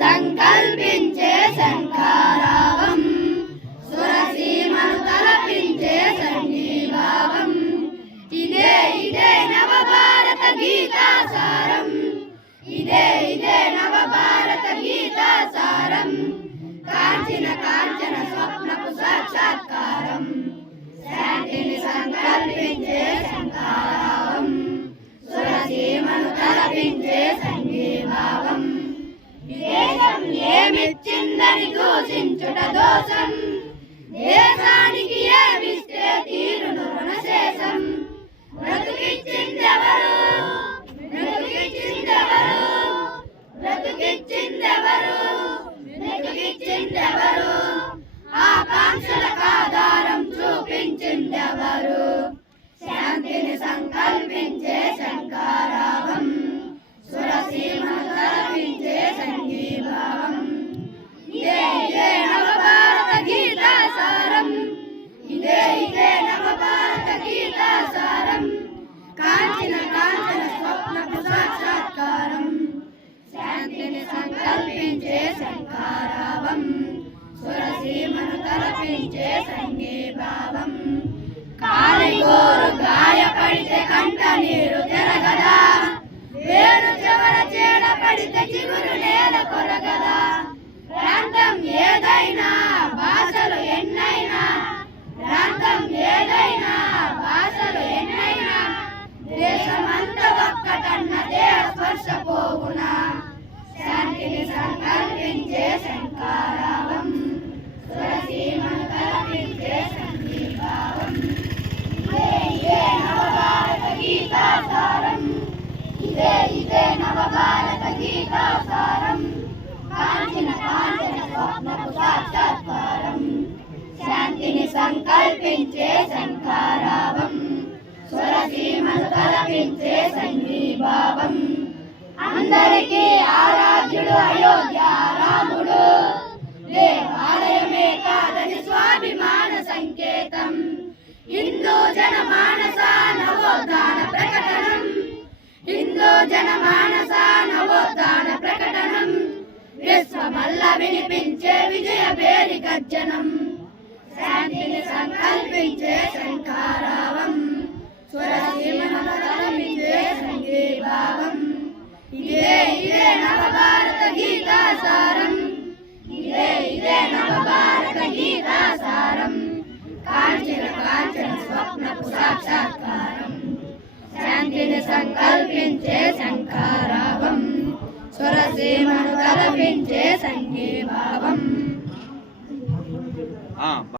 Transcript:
సంకల్పించే శంఖారావం సురసీమను తలపించే సంగీభావం ఇదే నవభారత గీతాసారం ఇదే నవభారత గీతాసారం కాంచన స్వప్నపు సాక్షాత్కారం శాంతిని సంకల్పించే శంఖారావం సురసీమను తలపించే సంగీభావం దేశం ఏమిచ్చిందని దూషించుట దోషం దేశానికి ఏమిస్తే తీరును రుణశేషం బ్రతుకిచ్చిందెవరు ఆకాంక్షలకు ఆధారం చూపించిందెవరు శాంతిని సంకల్పించే శంఖారావం సురసీమను తలపించే సంగీభావం ఇదే నవభారత గీతాసారం ఇదే నవభారత గీతాసారం కాంచన స్వప్నపు సాక్షాత్కారం శాంతిని సంకల్పించే శంఖారావం సురసీమను తలపించే సంగీభావం కాలిగోరు గాయపడితే కంట నీరు తెరగదా వేరు చివర చేడ పడితే చిగురు నేల కొరగదా ప్రాంతం ఏదైనా భాషలు ఎన్నైనా దేశమంతా ఒక్కటన్నదే స్పర్శ పోవునా శాంతిని సంకల్పించే శంఖారావం సురసీమను తలపించే సంగీభావం ఇదే నవభారత గీతాసారం ఇదే నవభారత గీతాసారం కాంచన స్వప్నపు సాక్షాత్కారం శాంతిని సంకల్పించే శంఖారావం సురసీమను తలపించే సంగీభావం అందరికీ ఆరాధ్యుడు అయోధ్య రాముడు దేవాలయమే కాదని స్వాభిమాన సంకేతం హిందూ జనమానస నవోత్థాన ప్రకటనం విశ్వమల్ల వినిపించే విజయ పేరి గర్జనం శాంతిని సంకల్పించే శంఖారావం సురసీమను తలపించే సంగీభావం ఇదే నవభారత గీతాసారం ఇదే నవభారత గీతాసారం కాంచన స్వప్నపు సాక్షాత్కారం శాంతిని సంకల్పించే శంఖారావం సురసీమను తలపించే సంగీభావం